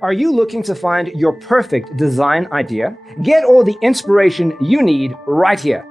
Are you looking to find your perfect design idea? Get all the inspiration you need right here.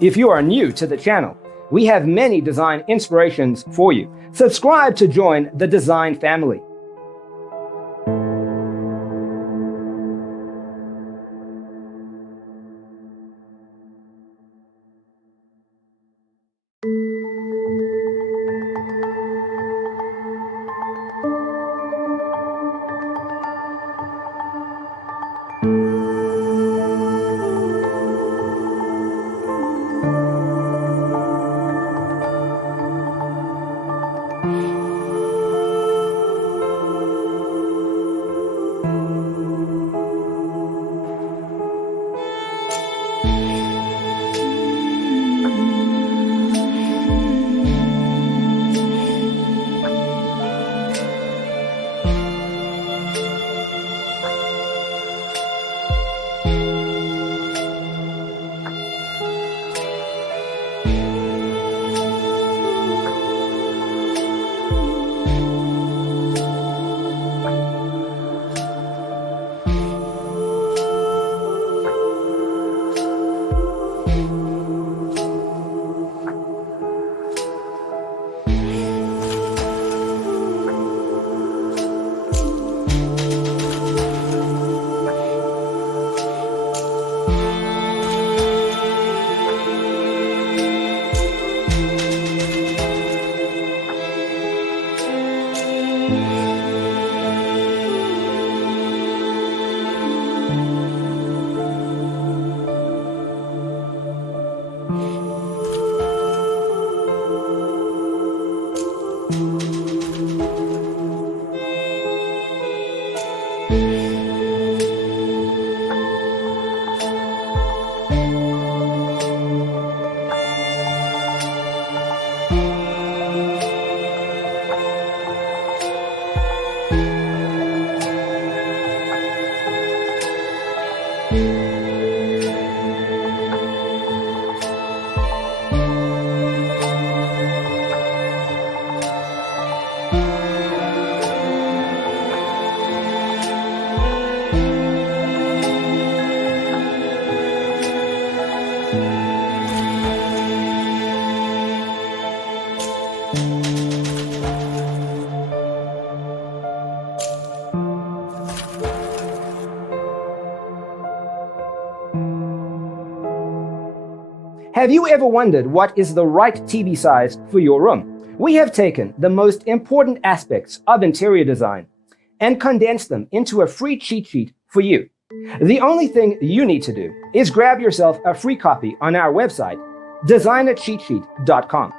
If you are new to the channel, we have many design inspirations for you. Subscribe to join the design family. Have you ever wondered what is the right TV size for your room? We have taken the most important aspects of interior design and condensed them into a free cheat sheet for you. The only thing you need to do is grab yourself a free copy on our website, designercheatsheet.com.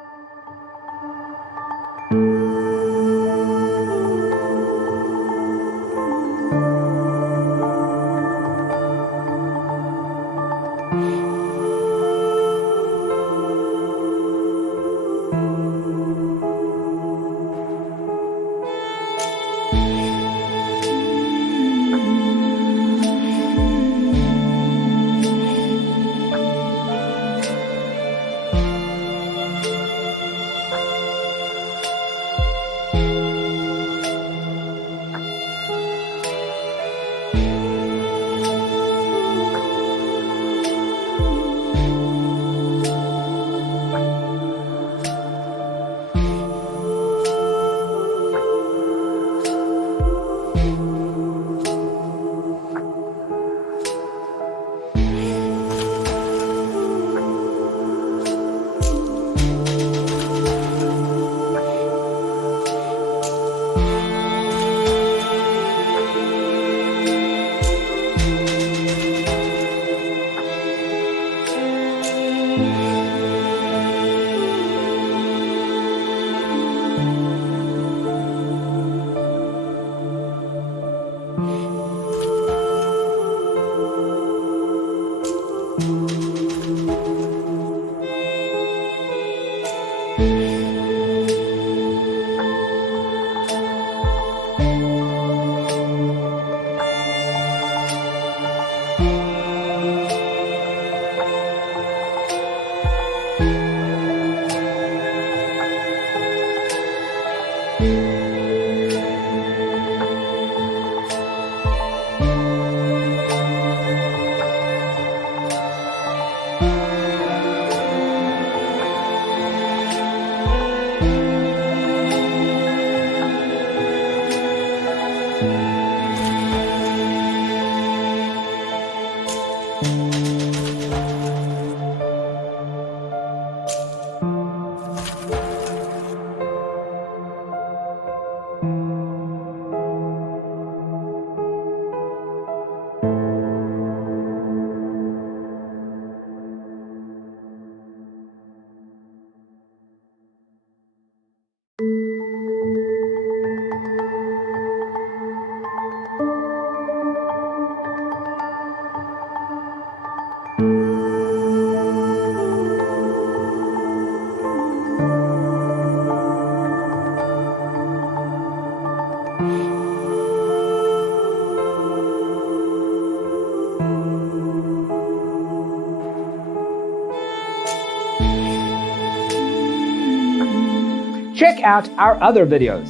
Check out our other videos.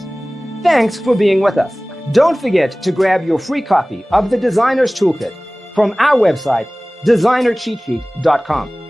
Thanks for being with us. Don't forget to grab your free copy of the Designer's Toolkit from our website, designercheatsheet.com.